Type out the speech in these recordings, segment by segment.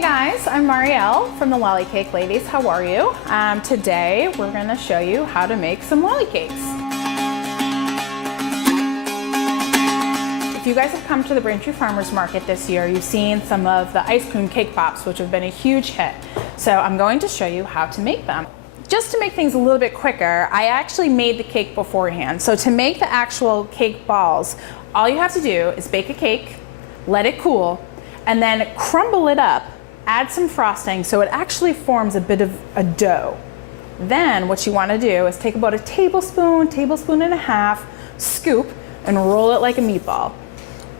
Hey guys, I'm Marielle from the LollyCake ladies. How are you? Today we're going to show you how to make some LollyCakes. If you guys have come to the Braintree Farmers Market this year, you've seen some of the ice cream cake pops, which have been a huge hit. So I'm going to show you how to make them. Just to make things a little bit quicker, I actually made the cake beforehand. So to make the actual cake balls, all you have to do is bake a cake, let it cool, and then crumble it up, add some frosting so it actually forms a bit of a dough. Then what you want to do is take about a tablespoon and a half, scoop, and roll it like a meatball.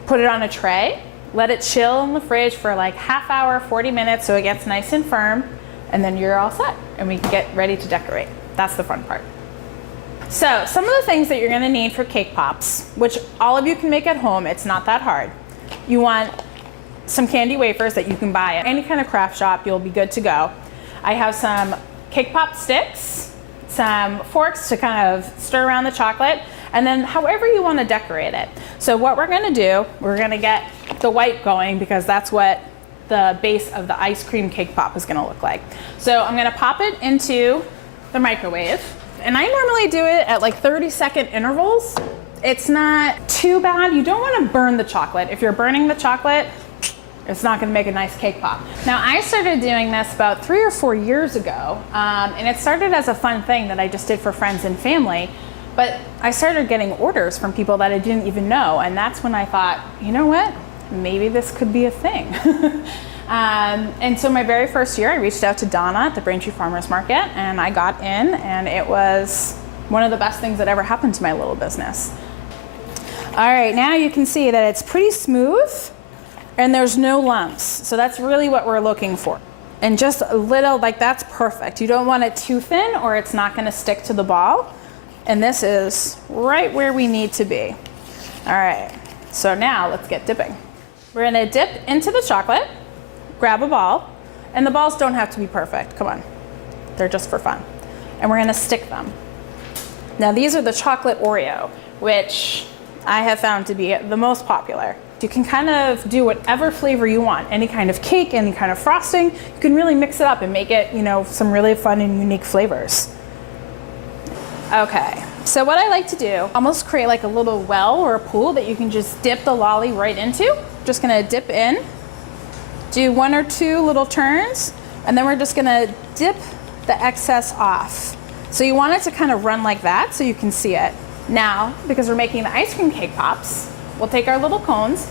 Put it on a tray, let it chill in the fridge for like half hour, 40 minutes so it gets nice and firm, and then you're all set and we can get ready to decorate. That's the fun part. So some of the things that you're going to need for cake pops, which all of you can make at home, it's not that hard. You want some candy wafers that you can buy at any kind of craft shop. You'll be good to go. I have some cake pop sticks, some forks to kind of stir around the chocolate, and then however you want to decorate it. So what we're going to do, we're going to get the white going because that's what the base of the ice cream cake pop is going to look like. So I'm going to pop it into the microwave, and I normally do it at like 30-second intervals. It's not too bad. You don't want to burn the chocolate. If you're burning the chocolate, it's not going to make a nice cake pop. Now, I started doing this about 3 or 4 years ago, and it started as a fun thing that I just did for friends and family, but I started getting orders from people that I didn't even know, and that's when I thought, you know what, maybe this could be a thing. And so my very first year, I reached out to Donna at the Braintree Farmers Market, and I got in, and it was one of the best things that ever happened to my little business. All right, now you can see that it's pretty smooth, and there's no lumps. So that's really what we're looking for. And just a little, like that's perfect. You don't want it too thin or it's not gonna stick to the ball. And this is right where we need to be. All right, so now let's get dipping. We're gonna dip into the chocolate, grab a ball, and the balls don't have to be perfect, come on. They're just for fun. And we're gonna stick them. Now these are the chocolate Oreo, which I have found to be the most popular. You can kind of do whatever flavor you want, any kind of cake, any kind of frosting. You can really mix it up and make it, you know, some really fun and unique flavors. Okay, so what I like to do, almost create like a little well or a pool that you can just dip the lolly right into. Just gonna dip in, do 1 or 2 little turns, and then we're just gonna dip the excess off. So you want it to kind of run like that so you can see it. Now, because we're making the ice cream cake pops, we'll take our little cones,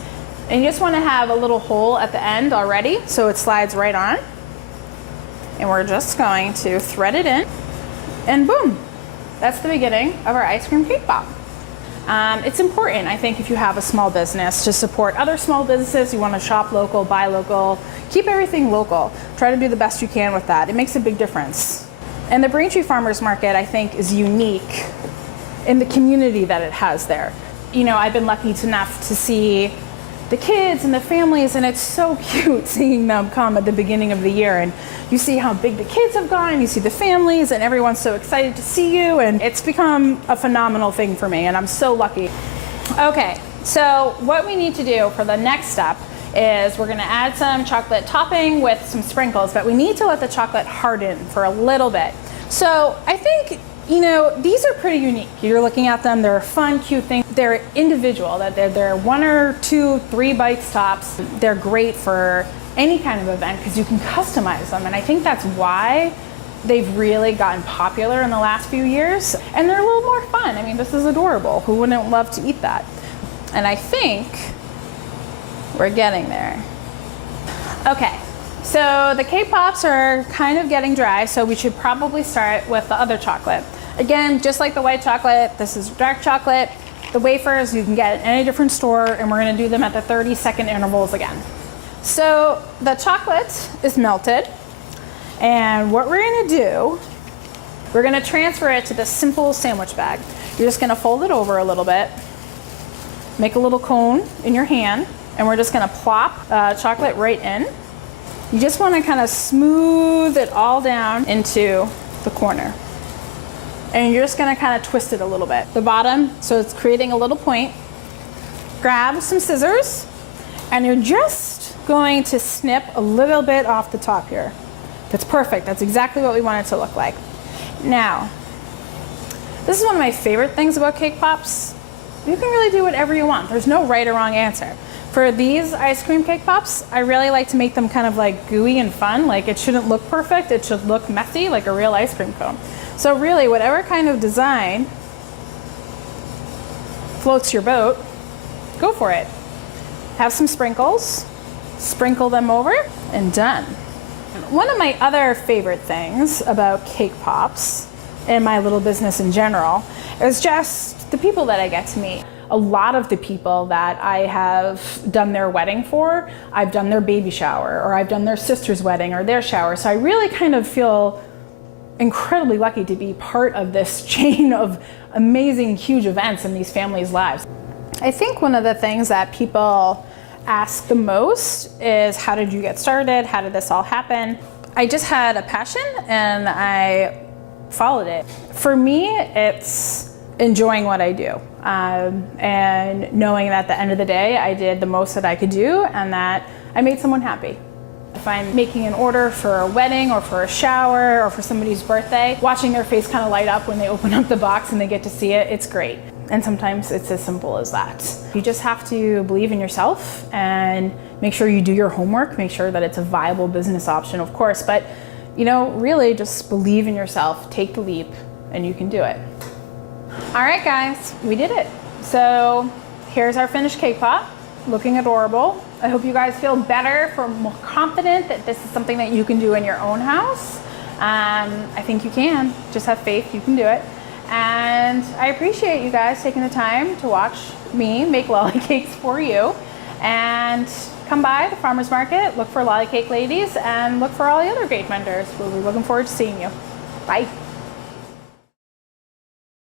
and you just want to have a little hole at the end already so it slides right on. And we're just going to thread it in, and boom, that's the beginning of our ice cream cake pop. It's important, I think, if you have a small business to support other small businesses. You want to shop local, buy local, keep everything local. Try to do the best you can with that. It makes a big difference. And the Braintree Farmers Market, I think, is unique in the community that it has there. You know, I've been lucky enough to see the kids and the families, and it's so cute seeing them come at the beginning of the year, and you see how big the kids have gone, you see the families, and everyone's so excited to see you, and it's become a phenomenal thing for me, and I'm so lucky. Okay, so what we need to do for the next step is we're gonna add some chocolate topping with some sprinkles, but we need to let the chocolate harden for a little bit. So I think, you know, these are pretty unique. You're looking at them, they're a fun, cute thing. They're individual, that they're 1 or 2, 3 bites tops. They're great for any kind of event because you can customize them. And I think that's why they've really gotten popular in the last few years. And they're a little more fun. I mean, this is adorable. Who wouldn't love to eat that? And I think we're getting there. Okay. So the cake pops are kind of getting dry, so we should probably start with the other chocolate. Again, just like the white chocolate, this is dark chocolate. The wafers you can get at any different store, and we're gonna do them at the 30-second intervals again. So the chocolate is melted, and what we're gonna do, we're gonna transfer it to this simple sandwich bag. You're just gonna fold it over a little bit, make a little cone in your hand, and we're just gonna plop chocolate right in. You just want to kind of smooth it all down into the corner. And you're just going to kind of twist it a little bit. The bottom, so it's creating a little point. Grab some scissors, and you're just going to snip a little bit off the top here. That's perfect. That's exactly what we want it to look like. Now, this is one of my favorite things about cake pops. You can really do whatever you want. There's no right or wrong answer. For these ice cream cake pops, I really like to make them kind of like gooey and fun. Like it shouldn't look perfect. It should look messy like a real ice cream cone. So really, whatever kind of design floats your boat, go for it. Have some sprinkles, sprinkle them over, and done. One of my other favorite things about cake pops and my little business in general is just the people that I get to meet. A lot of the people that I have done their wedding for, I've done their baby shower, or I've done their sister's wedding or their shower. So I really kind of feel incredibly lucky to be part of this chain of amazing, huge events in these families' lives. I think one of the things that people ask the most is, how did you get started? How did this all happen? I just had a passion and I followed it. For me, it's enjoying what I do and knowing that at the end of the day, I did the most that I could do and that I made someone happy. If I'm making an order for a wedding or for a shower or for somebody's birthday, watching their face kind of light up when they open up the box and they get to see it, it's great. And sometimes it's as simple as that. You just have to believe in yourself and make sure you do your homework, make sure that it's a viable business option, of course, but you know, really just believe in yourself, take the leap, and you can do it. All right, guys, we did it. So here's our finished cake pop, looking adorable. I hope you guys feel better, feel more confident that this is something that you can do in your own house. I think you can. Just have faith, you can do it. And I appreciate you guys taking the time to watch me make LollyCakes for you. And come by the farmer's market, look for LollyCake ladies, and look for all the other great vendors. We'll be looking forward to seeing you. Bye.